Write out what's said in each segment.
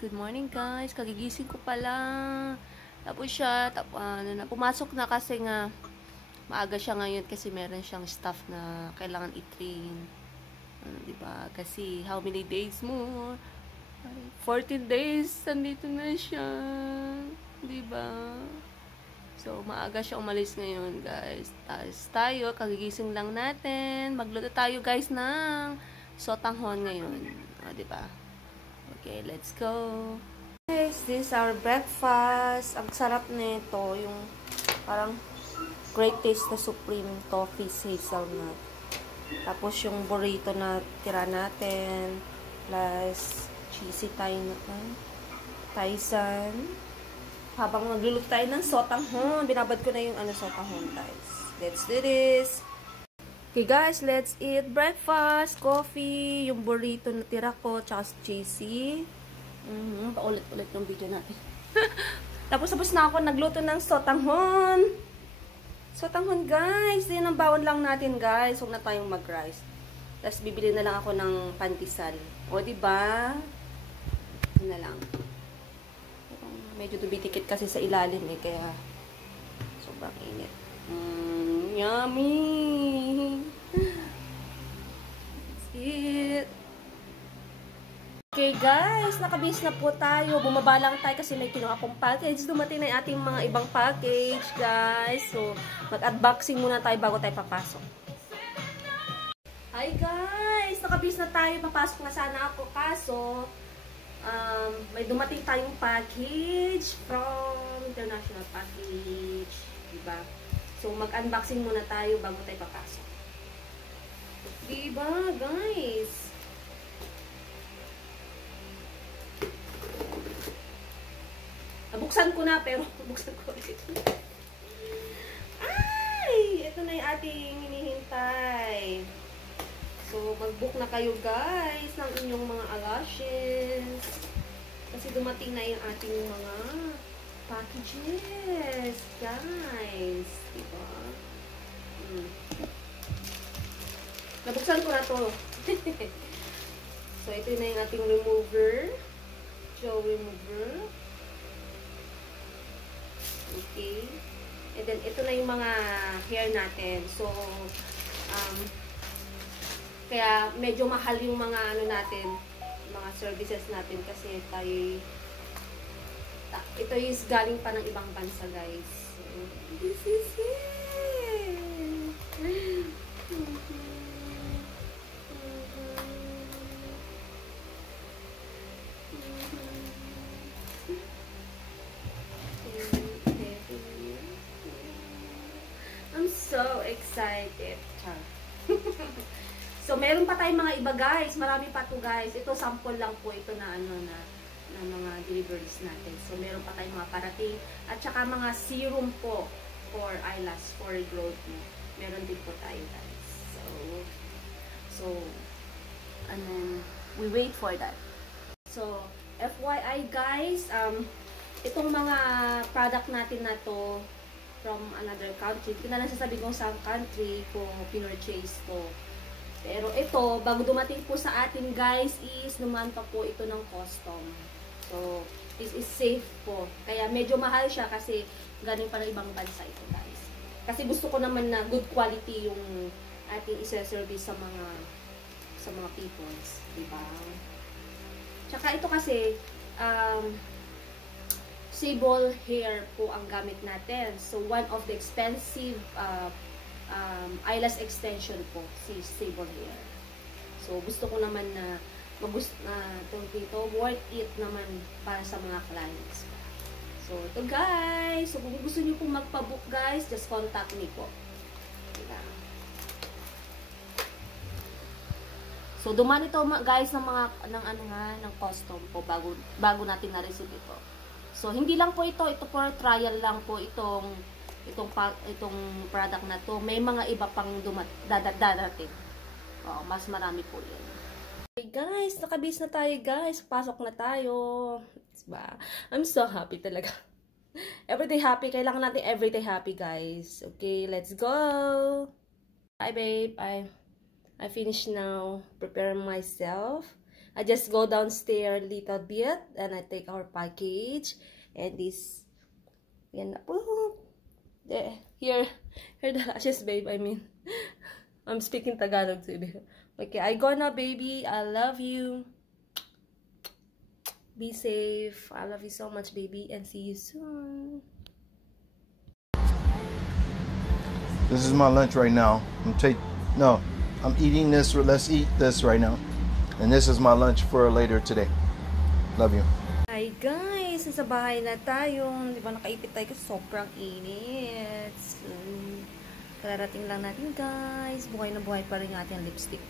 Good morning guys. Kagigising ko pala. Tapos siya, pumasok na kasi nga maaga siya ngayon kasi meron siyang staff na kailangan i-train. Diba? Kasi how many days more? 14 days, nandito na siya. Diba? So, maaga siya umalis ngayon, guys. Tapos tayo, kagigising lang natin. Magluto tayo, guys, ng sotanghon ngayon. Diba? Okay, let's go. Guys, this is our breakfast. Ang sarap nito, yung parang great taste na supreme toffee hazelnut. Tapos yung burrito na tira natin, plus cheesy Tyson. Habang magluluto tayo ng sotanghon, binabad ko na yung sotanghon, guys. Let's do this. Okay guys, let's eat breakfast, coffee, yung burrito na tira ko, tsaka cheesy. Paulit-ulit yung video natin. Tapos na ako nagluto ng sotanghon. Sotanghon guys, yan ang bawon lang natin guys, huwag na tayong mag-rice. Tapos bibili na lang ako ng pandesal. O diba? Yun na lang. Medyo dumitikit kasi sa ilalim kaya sobrang init. Yummy! Let's eat! Okay guys, nakabis na po tayo. Bumaba lang tayo kasi may kinuha akong package. Dumating na yung ating mga ibang package guys. So, mag-unboxing muna tayo bago tayo papasok. Hi guys! Nakabis na tayo. Papasok na sana ako. Kaso, may dumating tayong package from international package. Diba? So, mag-unboxing muna tayo bago tayo papasok. Diba, guys? Nabuksan ko na, pero buksan ko ulit. Ay! Ito na yung ating hinihintay. So, mag-book na kayo, guys, ng inyong mga eyelashes. Kasi dumating na yung ating mga packages, guys. Diba? Nabuksan ko na to. So, ito na yung ating remover. Gel remover. Okay. And then, ito na yung mga hair natin. So, kaya medyo mahal yung mga natin, mga services natin kasi tayo ito is galing pa ng ibang bansa, guys. So, this is it. I'm so excited. So, meron pa tayong mga iba, guys. Marami pa to, guys. Ito, sample lang po ito na na mga deliveries natin. So, meron pa tayong mga parating. At saka mga serum po for eyelash, for growth mo. Meron din po tayo, guys. So, we wait for that. So, FYI, guys, itong mga product natin na to from another country. Hindi na lang sasabihin kung saan country ko pinurchase to. Pero ito, bago dumating po sa atin, guys, is naman pa po ito ng custom. So, this is safe po. Kaya medyo mahal siya kasi galing pa ng ibang bansa ito, guys. Kasi gusto ko naman na good quality yung ating isa-service sa mga peoples. Diba? Tsaka ito kasi, sable hair po ang gamit natin. So, one of the expensive eyelash extension po, si sable hair. So, gusto ko naman na dito, worth it naman para sa mga clients. So, ito guys. So, kung gusto niyo pong magpa-book, guys, just contact me po. Diba? So, duman ito guys ng ng custom po bago natin na-receive ito. So, hindi lang po ito for trial lang po itong product na to. May mga iba pang dadating. Mas marami po yan. Okay guys, nakabis na tayo guys. Pasok na tayo. Diba? I'm so happy talaga. Everyday happy. Kailangan natin everyday happy guys. Okay, let's go. Bye babe. I finished now. Prepare myself. I just go downstairs a little bit and I take our package. And this, yan, there, here the lashes, babe. I mean, I'm speaking Tagalog today. Okay, I go now, baby. I love you. Be safe. I love you so much, baby, and see you soon. This is my lunch right now. I'm eating this. Let's eat this right now. And this is my lunch for later today. Love you. Hi guys, nasa bahay na tayo. Di ba nakaipit tayo kasi sobrang init. Kararating lang natin guys. Buhay na buhay pa rin ating lipstick.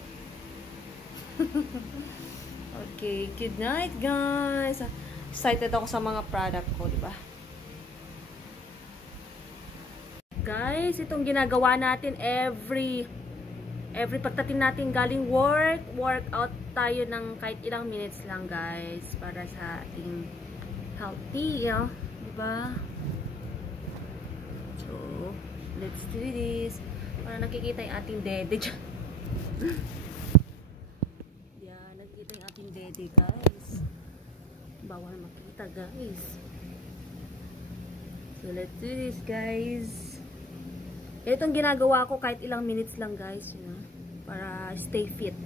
Okay, good night guys. Excited ako sa mga product ko, di ba? Guys, itong ginagawa natin every pagdating natin galing workout tayo ng kahit ilang minutes lang guys para sa ating healthy, diba? So, let's do this. Para nakikita yung ating dede dyan. Yan, nakikita yung ating dede guys. Bawal makita guys. So, let's do this guys. Itong ginagawa ko kahit ilang minutes lang guys, para stay fit.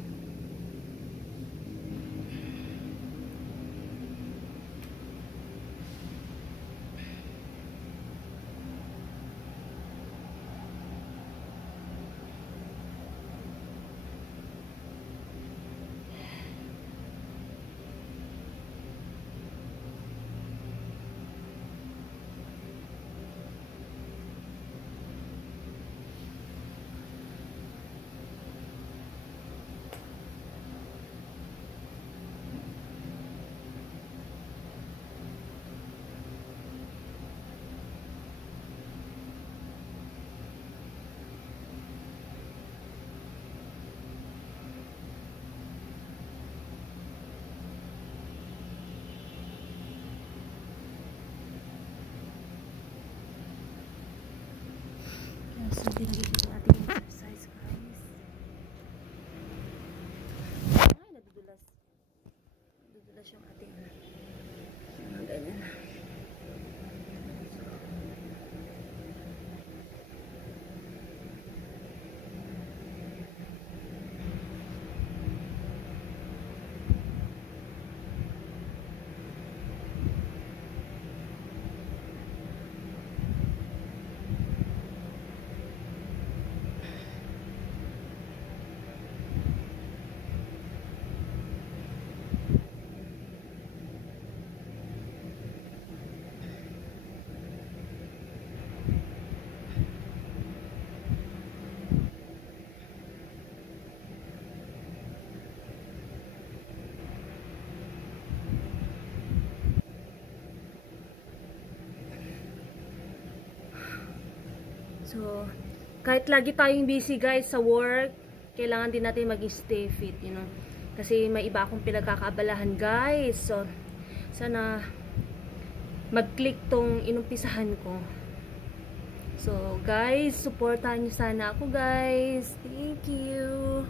So, pinagigit natin yung exercise, guys. Ay, nadudulas. Nadudulas yung ating ganyan. So, kahit lagi tayong busy guys sa work, kailangan din natin mag-stay fit, Kasi may iba akong pinagkakaabalahan guys. So, sana mag-click tong inumpisahan ko. So, guys, supportahan niyo sana ako guys. Thank you.